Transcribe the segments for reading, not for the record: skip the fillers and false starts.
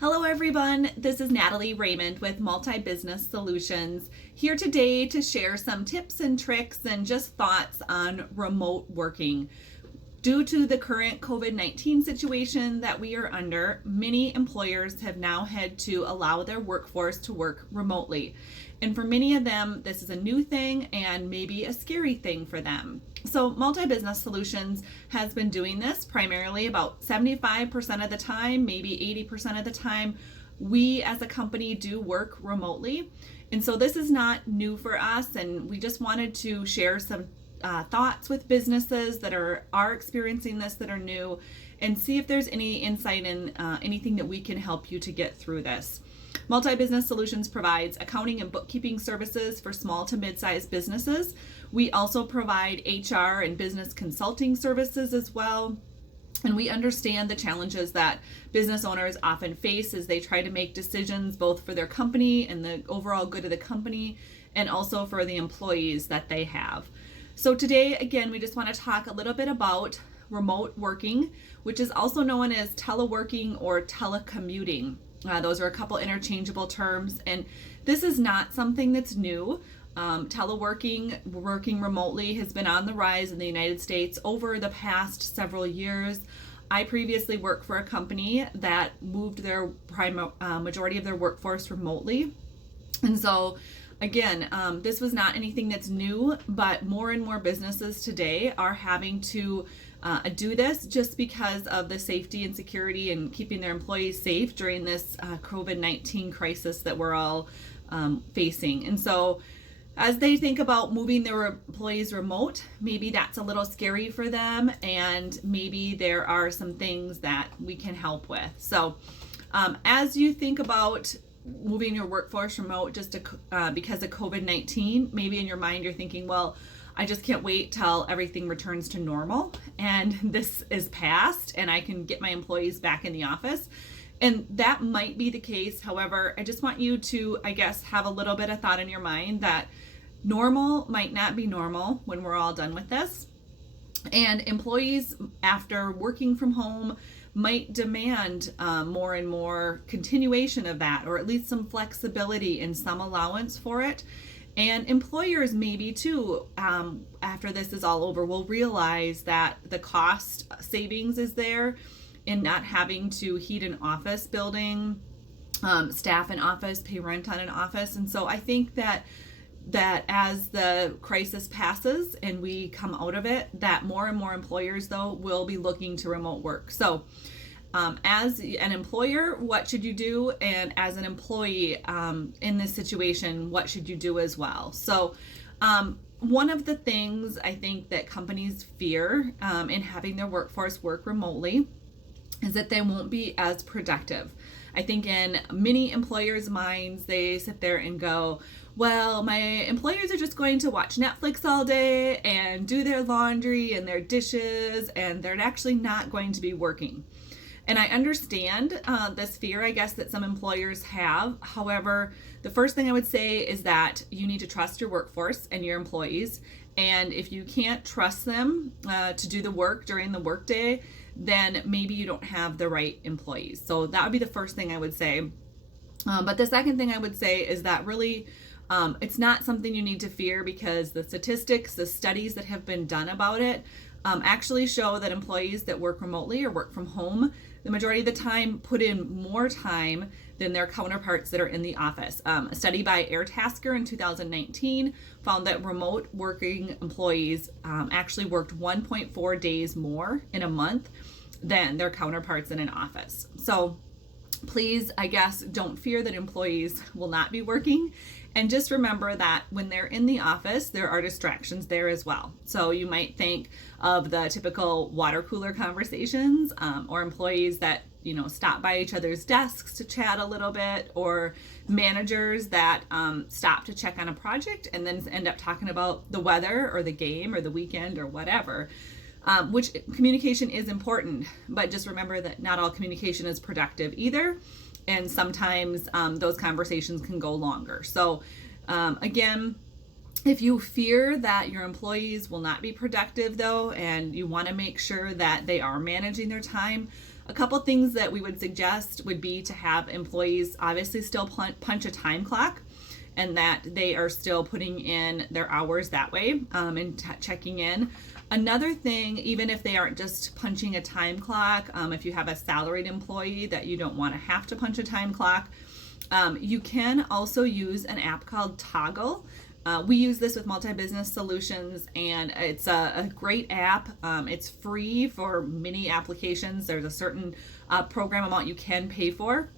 Hello, everyone. This is Natalie Raymond with Multi Business Solutions, here today to share some tips and tricks and just thoughts on remote working. Due to the current COVID-19 situation that we are under, many employers have now had to allow their workforce to work remotely. And for many of them, this is a new thing and maybe a scary thing for them. So, Multi Business Solutions has been doing this primarily about 75% of the time, maybe 80% of the time. We as a company do work remotely. And so, this is not new for us, and we just wanted to share some thoughts with businesses that are experiencing this, that are new, and see if there's any insight in anything that we can help you to get through this. Multi-Business Solutions provides accounting and bookkeeping services for small to mid-sized businesses. We also provide HR and business consulting services as well. And we understand the challenges that business owners often face as they try to make decisions both for their company and the overall good of the company, and also for the employees that they have. So today, again, we just want to talk a little bit about remote working, which is also known as teleworking or telecommuting. Those are a couple interchangeable terms, and this is not something that's new. Teleworking, working remotely, has been on the rise in the United States over the past several years. I previously worked for a company that moved their majority of their workforce remotely. And so, again, this was not anything that's new, but more and more businesses today are having to do this just because of the safety and security and keeping their employees safe during this COVID-19 crisis that we're all facing. And so, as they think about moving their employees remote, maybe that's a little scary for them, and maybe there are some things that we can help with. So, as you think about moving your workforce remote because of COVID-19, maybe in your mind you're thinking, well, I just can't wait till everything returns to normal and this is past and I can get my employees back in the office. And that might be the case. However, I just want you to, have a little bit of thought in your mind that normal might not be normal when we're all done with this. And employees, after working from home, might demand more and more continuation of that, or at least some flexibility and some allowance for it. And employers maybe too, after this is all over, will realize that the cost savings is there in not having to heat an office building, staff an office, pay rent on an office. And so I think that as the crisis passes and we come out of it, that more and more employers though will be looking to remote work. So as an employer, what should you do? And as an employee in this situation, what should you do as well? So one of the things I think that companies fear in having their workforce work remotely is that they won't be as productive. I think in many employers' minds, they sit there and go, well, my employees are just going to watch Netflix all day and do their laundry and their dishes, and they're actually not going to be working. And I understand this fear, that some employers have. However, the first thing I would say is that you need to trust your workforce and your employees. And if you can't trust them to do the work during the workday, then maybe you don't have the right employees. So that would be the first thing I would say. But the second thing I would say is that really it's not something you need to fear, because the statistics, the studies that have been done about it actually show that employees that work remotely or work from home, the majority of the time put in more time than their counterparts that are in the office. A study by Airtasker in 2019 found that remote working employees actually worked 1.4 days more in a month than their counterparts in an office. So please, don't fear that employees will not be working. And just remember that when they're in the office, there are distractions there as well. So you might think of the typical water cooler conversations, or employees that, stop by each other's desks to chat a little bit, or managers that stop to check on a project and then end up talking about the weather or the game or the weekend or whatever. Which communication is important, but just remember that not all communication is productive either. And sometimes those conversations can go longer. So again, if you fear that your employees will not be productive though, and you want to make sure that they are managing their time, a couple things that we would suggest would be to have employees obviously still punch a time clock, and that they are still putting in their hours that way, and checking in. Another thing, even if they aren't just punching a time clock, if you have a salaried employee that you don't want to have to punch a time clock, you can also use an app called Toggl. We use this with Multi-Business Solutions, and it's a great app. It's free for many applications. There's a certain program amount you can pay for,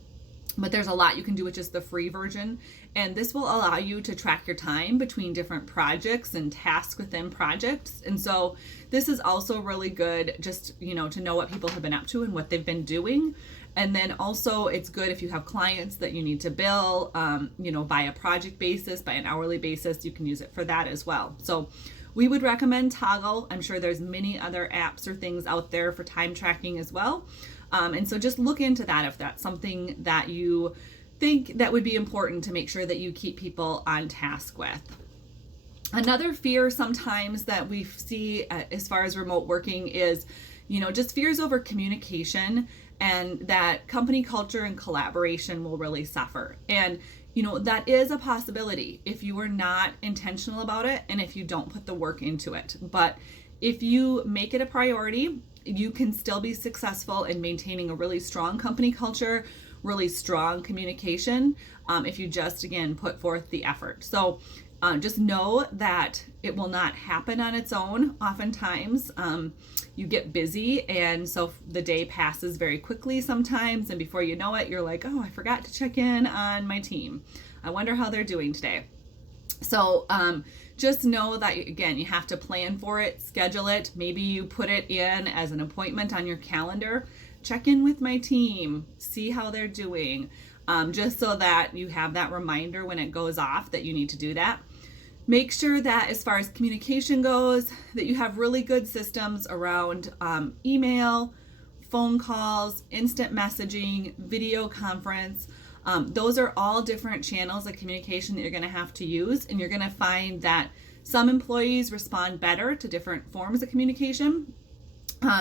but there's a lot you can do with just the free version. And this will allow you to track your time between different projects and tasks within projects. And so this is also really good just, to know what people have been up to and what they've been doing. And then also it's good if you have clients that you need to bill, by a project basis, by an hourly basis, you can use it for that as well. So we would recommend Toggl. I'm sure there's many other apps or things out there for time tracking as well. And so just look into that if that's something that you think that would be important to make sure that you keep people on task with. Another fear sometimes that we see as far as remote working is, just fears over communication, and that company culture and collaboration will really suffer. And, that is a possibility if you are not intentional about it and if you don't put the work into it. But if you make it a priority, you can still be successful in maintaining a really strong company culture, really strong communication, if you just, again, put forth the effort. So just know that it will not happen on its own. Oftentimes, you get busy, and so the day passes very quickly sometimes, and before you know it, you're like, oh, I forgot to check in on my team. I wonder how they're doing today. So just know that, again, you have to plan for it, schedule it. Maybe you put it in as an appointment on your calendar. Check in with my team, see how they're doing, just so that you have that reminder when it goes off that you need to do that. Make sure that as far as communication goes, that you have really good systems around email, phone calls, instant messaging, video conference. Those are all different channels of communication that you're going to have to use, and you're going to find that some employees respond better to different forms of communication.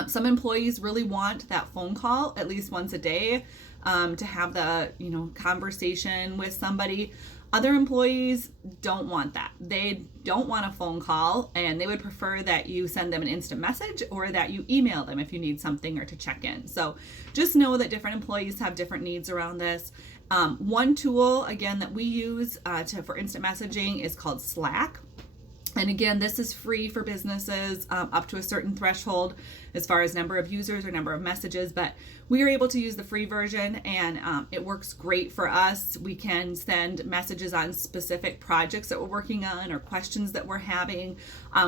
Some employees really want that phone call at least once a day, to have the conversation with somebody. Other employees don't want that. They don't want a phone call, and they would prefer that you send them an instant message or that you email them if you need something or to check in. So just know that different employees have different needs around this. One tool, again, that we use for instant messaging is called Slack. And again, this is free for businesses up to a certain threshold as far as number of users or number of messages, but we are able to use the free version, and it works great for us. We can send messages on specific projects that we're working on or questions that we're having.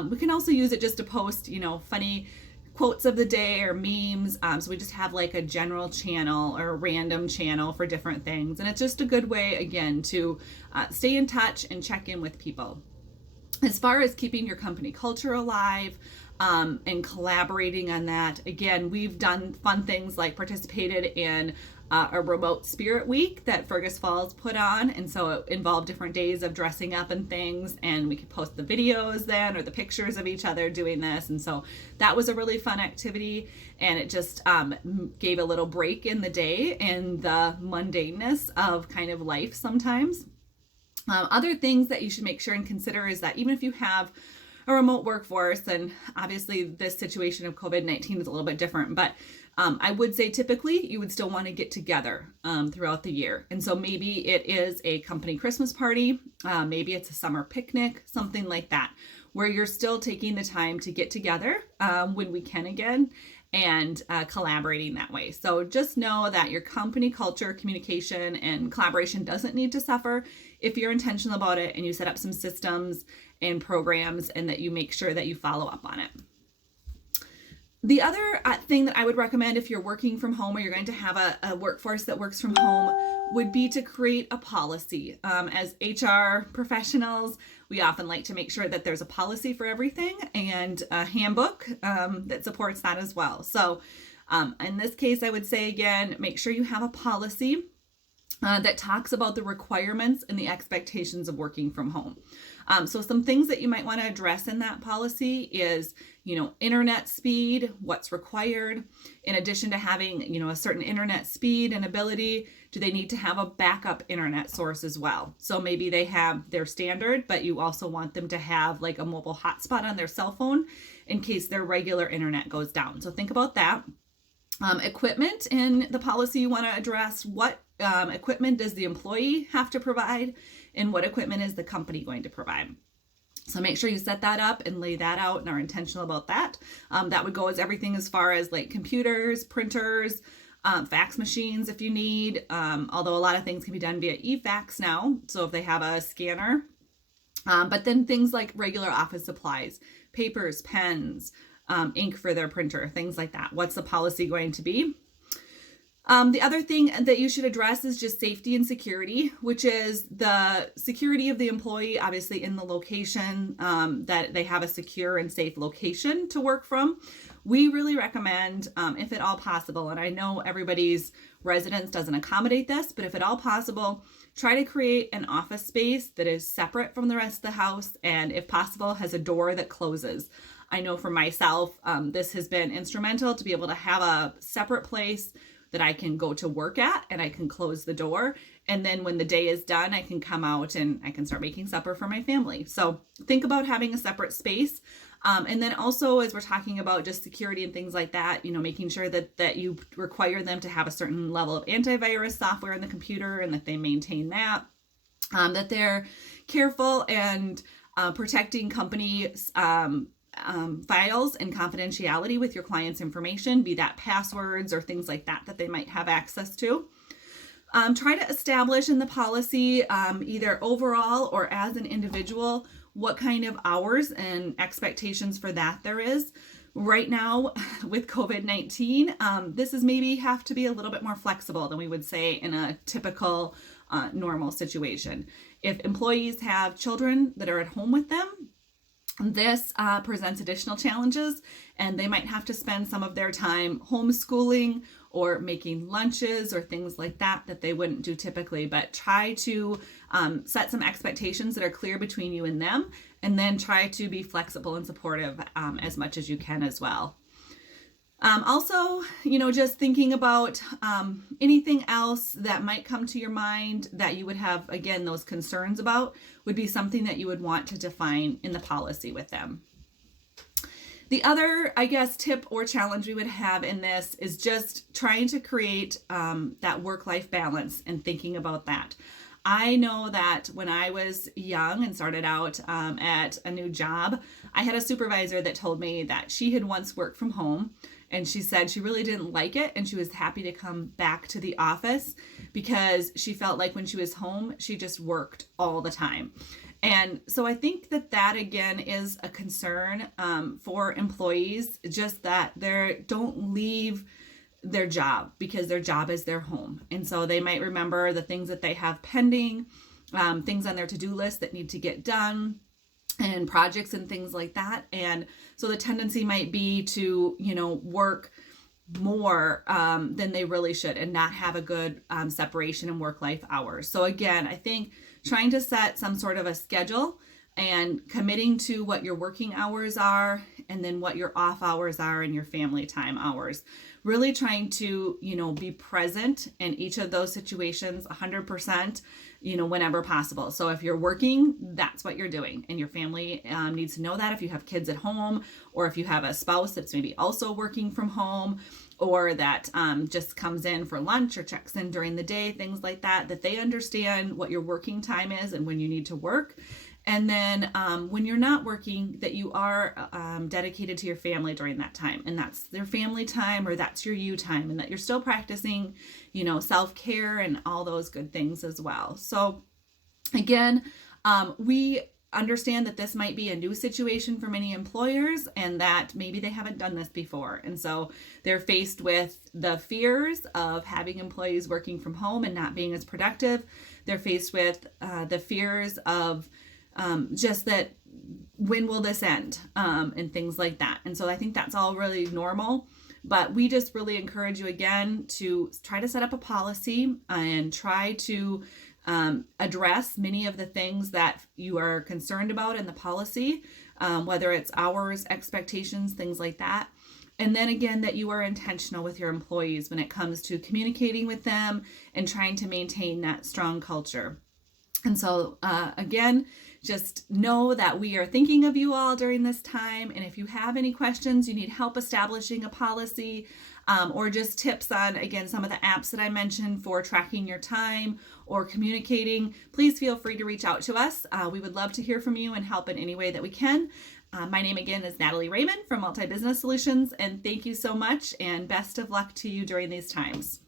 We can also use it just to post, funny quotes of the day or memes. So we just have like a general channel or a random channel for different things. And it's just a good way, again, to stay in touch and check in with people. As far as keeping your company culture alive and collaborating on that, again, we've done fun things like participated in a remote spirit week that Fergus Falls put on. And so it involved different days of dressing up and things, and we could post the videos then or the pictures of each other doing this. And so that was a really fun activity, and it just gave a little break in the day and the mundaneness of kind of life sometimes. Other things that you should make sure and consider is that even if you have a remote workforce, and obviously this situation of COVID-19 is a little bit different, but I would say typically you would still want to get together throughout the year. And so maybe it is a company Christmas party, maybe it's a summer picnic, something like that, where you're still taking the time to get together when we can again, and collaborating that way. So just know that your company culture, communication, and collaboration doesn't need to suffer if you're intentional about it and you set up some systems and programs, and that you make sure that you follow up on it. The other thing that I would recommend if you're working from home or you're going to have a workforce that works from home would be to create a policy. As HR professionals, we often like to make sure that there's a policy for everything and a handbook that supports that as well. So in this case, I would say, again, make sure you have a policy. that talks about the requirements and the expectations of working from home. So some things that you might want to address in that policy is, internet speed, what's required. In addition to having, a certain internet speed and ability, do they need to have a backup internet source as well? So maybe they have their standard, but you also want them to have like a mobile hotspot on their cell phone in case their regular internet goes down. So think about that. Equipment in the policy, you want to address what equipment does the employee have to provide and what equipment is the company going to provide. So make sure you set that up and lay that out and are intentional about that. That would go as everything as far as like computers, printers, fax machines if you need, although a lot of things can be done via eFax now. So if they have a scanner, but then things like regular office supplies, papers, pens, ink for their printer, things like that. What's the policy going to be? The other thing that you should address is just safety and security, which is the security of the employee, obviously in the location, that they have a secure and safe location to work from. We really recommend, if at all possible, and I know everybody's residence doesn't accommodate this, but if at all possible, try to create an office space that is separate from the rest of the house and if possible has a door that closes. I know for myself, this has been instrumental to be able to have a separate place that I can go to work at and I can close the door. And then when the day is done, I can come out and I can start making supper for my family. So think about having a separate space. And then also, as we're talking about just security and things like that, making sure that you require them to have a certain level of antivirus software in the computer and that they maintain that, that they're careful and protecting company files and confidentiality with your client's information, be that passwords or things like that they might have access to. Try to establish in the policy, either overall or as an individual, what kind of hours and expectations for that there is. Right now with COVID-19, this is maybe have to be a little bit more flexible than we would say in a typical normal situation. If employees have children that are at home with them, this presents additional challenges, and they might have to spend some of their time homeschooling or making lunches or things like that they wouldn't do typically. But try to set some expectations that are clear between you and them, and then try to be flexible and supportive as much as you can as well. Also, just thinking about anything else that might come to your mind that you would have, again, those concerns about would be something that you would want to define in the policy with them. The other, tip or challenge we would have in this is just trying to create that work-life balance and thinking about that. I know that when I was young and started out at a new job, I had a supervisor that told me that she had once worked from home. And she said she really didn't like it and she was happy to come back to the office because she felt like when she was home, she just worked all the time. And so I think that again is a concern for employees, just that they don't leave their job because their job is their home. And so they might remember the things that they have pending, things on their to-do list that need to get done, and projects and things like that. And so the tendency might be to, work more than they really should and not have a good separation in work-life hours. So again, I think trying to set some sort of a schedule and committing to what your working hours are and then what your off hours are and your family time hours. Really trying to, be present in each of those situations 100%, whenever possible. So if you're working, that's what you're doing. And your family needs to know that if you have kids at home or if you have a spouse that's maybe also working from home or that just comes in for lunch or checks in during the day, things like that they understand what your working time is and when you need to work. And then when you're not working, that you are dedicated to your family during that time. And that's their family time or that's your you time. And that you're still practicing, self-care and all those good things as well. So again, we understand that this might be a new situation for many employers and that maybe they haven't done this before. And so they're faced with the fears of having employees working from home and not being as productive. They're faced with the fears of just that when will this end and things like that. And so I think that's all really normal. But we just really encourage you again to try to set up a policy and try to address many of the things that you are concerned about in the policy, whether it's hours, expectations, things like that. And then again, that you are intentional with your employees when it comes to communicating with them and trying to maintain that strong culture. And so, again, just know that we are thinking of you all during this time. And if you have any questions, you need help establishing a policy, or just tips on, again, some of the apps that I mentioned for tracking your time or communicating, please feel free to reach out to us. We would love to hear from you and help in any way that we can. My name again is Natalie Raymond from Multi Business Solutions, and thank you so much and best of luck to you during these times.